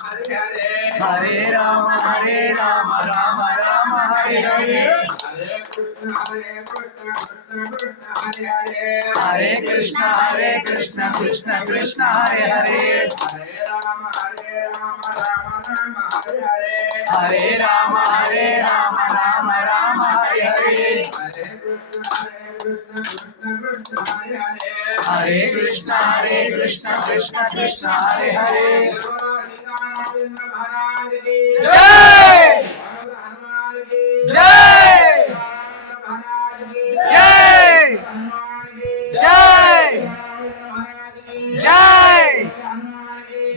हरे राम राम राम हरे हरे हरे कृष्ण कृष्ण कृष्ण हरे हरे हरे राम राम राम हरे हरे हरे कृष्ण कृष्ण कृष्ण हरे हरे जय जय जय जय जय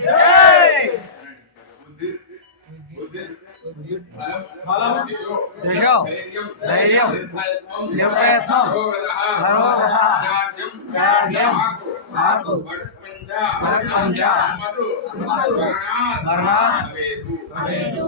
जय यशो धैर्यं निर्भयत्वं सर्वगतः त्याज्यं आकु परपंच मरणात् भवेतु।